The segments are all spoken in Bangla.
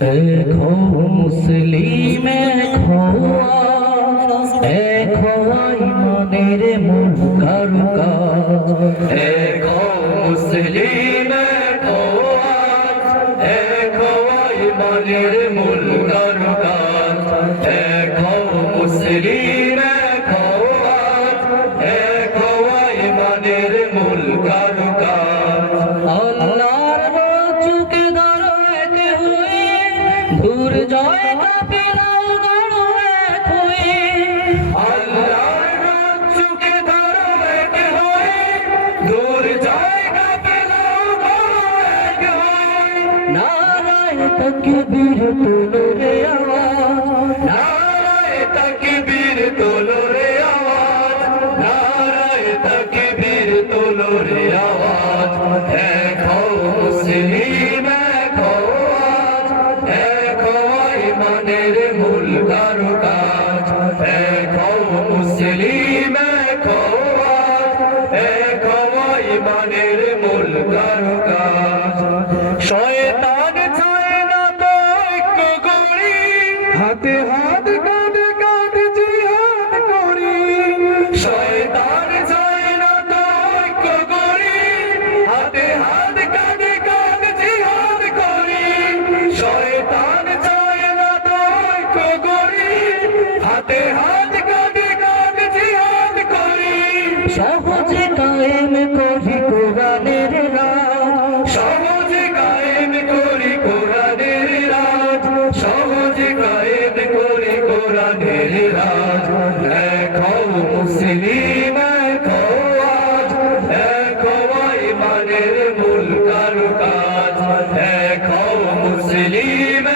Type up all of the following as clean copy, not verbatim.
देखो मुस्लिम देखो ईमानेर मुनकर का देखो मुस्लिम देखो ईमानेर मुनकर का देखो मुस्लिम देखो ईमानेर मुनकर का दूर जाएगा पिलाओ गणो एक हुई अल्लाह चुके धरो एक हुई दूर जाएगा पिलाओ गणो एक हुई नाराए तकबीर तुलो रे आवाज नाराए तकबीर तुलो रे आवाज नाराए तकबीर तुलो रे आवाज देखो मुस्लिम ईमानेर मूल कारुकाज देखो मुस्लिम देखो ईमानेर मूल कारुकाज शयतान चाहे ना तो एक गड़ी हाथे हाथ कांधे कांधे जिहाद करी शयतान चाहे ना तो एक गड़ी हाथे हाथ कांधे कांधे जिहाद करी शयतान हाथे हाथ कांधे कांधे जिहाद करी সহজে কায়েম করি কোরআনের রাজ সহজে কায়েম করি কোরআনের রাজ সহজে কায়েম করি কোরআনের রাজ দেখো মুসলিম আজ দেখো ঈমানের মূল কারুকাজ দেখো মুসলিম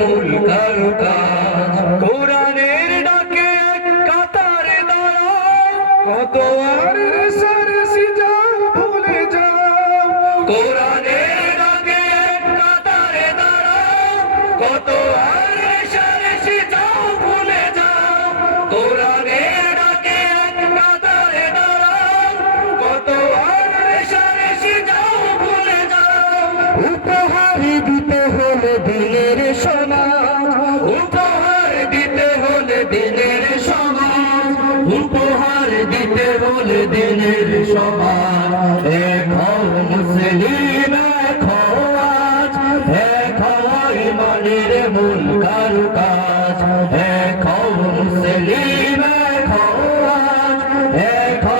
মূল কারুকাজ কোরআনের ডাকে কাতারে দাঁড়াও কত আর রেশারেশি যাও ভুলে যাও কোরআনের ডাকে কাতারে দাঁড়াও কত আর রেশারেশি যাও ভুলে যাও কোরআনের ডাকে কাতারে দাঁড়াও কত আর রেশারেশি যাও ভুলে যাও উপহার দিতে হলে দিনের সমাজ উপহার দিতে হলে দিনের সমাজ উপহার দিতে হলে দিনের সমাজ দেখো মুসলিম আজ দেখো ঈমানের মূল কারুকাজ দেখো মুসলিম আজ দেখো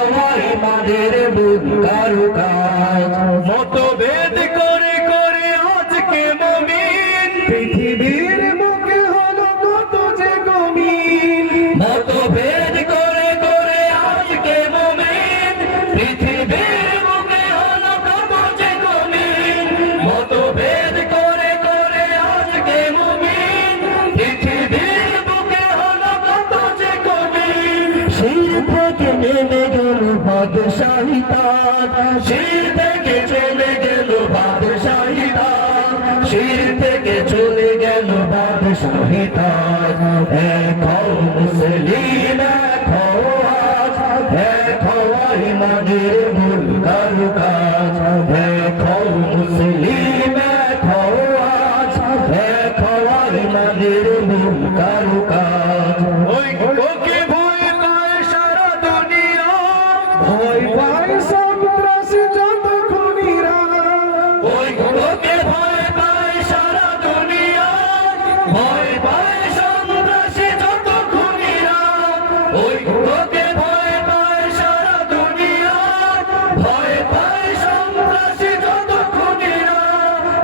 ঈমানের মূল কারুকাজ মতভেদ করে করে আজকে মুমিন পৃথিবীর মুখে হলো কত যে গমিন মতভেদ করে করে আজকে মুমিন পৃথিবীর মুখে হলো কত যে গমিন মতভেদ করে করে আজকে মুমিন পৃথিবীর মুখে হলো কত যে গমিন শির থেকে নেমে গেল বাদশাহী তাজ শির থেকে চলে গেল বাদশাহী তাজ শির থেকে চলে গেল বাদশাহী তাজ দেখো মুসলিম আজ দেখো ঈমানের মূল কারুকাজ দেখো মুসলিম আজ দেখো ঈমানের মূল কারুকাজ ওকে ভয় পায় সারা দুনিয়া ভয় পায় সন্ত্রাসী যত খুনিরা ওকে ভয় পায় সারা দুনিয়া ভয় পায় সন্ত্রাসী যত খুনিরা ওকে ভয় পায় সারা দুনিয়া ভয় পায় সন্ত্রাসী যত খুনিরা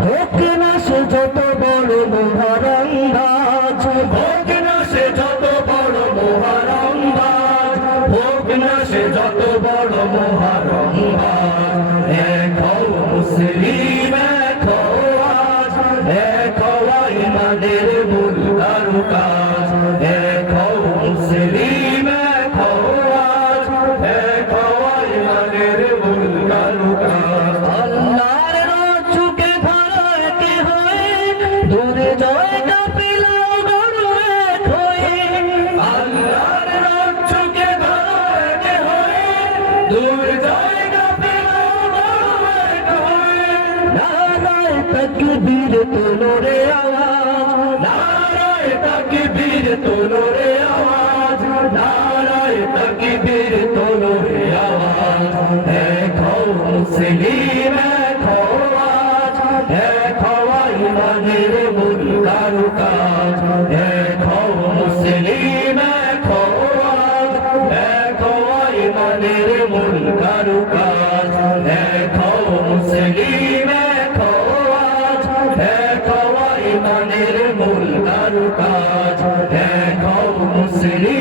হোক না সে যত বড় মহারঙ্গাজ হোক না সে যত বড় মহারঙ্গাজ হোক না সে যত বড় মহারঙ্গাজ দেখো মুসলিম আজ দেখো ঈমানের মূল কারুকাজ দেখো মুসলিম আজ দেখো ঈমানের মূল কারুকাজ আল্লাহর চুকে ধরা কে হয় দূরে যায় না পিলাও গড়ো এক হয়ে আল্লাহর চুকে ধরা কে হয় দূর যায় না পিলাও গড়ো এক হয়ে তাকবীর তোলো রে আওয়াজ, নারায়ে তাকবীর তোলো রে আওয়াজ, নারায়ে তাকবীর তোলো রে আওয়াজ। দেখো মুসলিম দেখো আজ, দেখো ইমানের মূল কারুকাজ। দেখো মুসলিম দেখো আজ, দেখো ইমানের মূল কারুকাজ। দেখো মুসলিম দেখো আজ, দেখো ইমানের মূল কারুকাজ। দেখো মুসলিম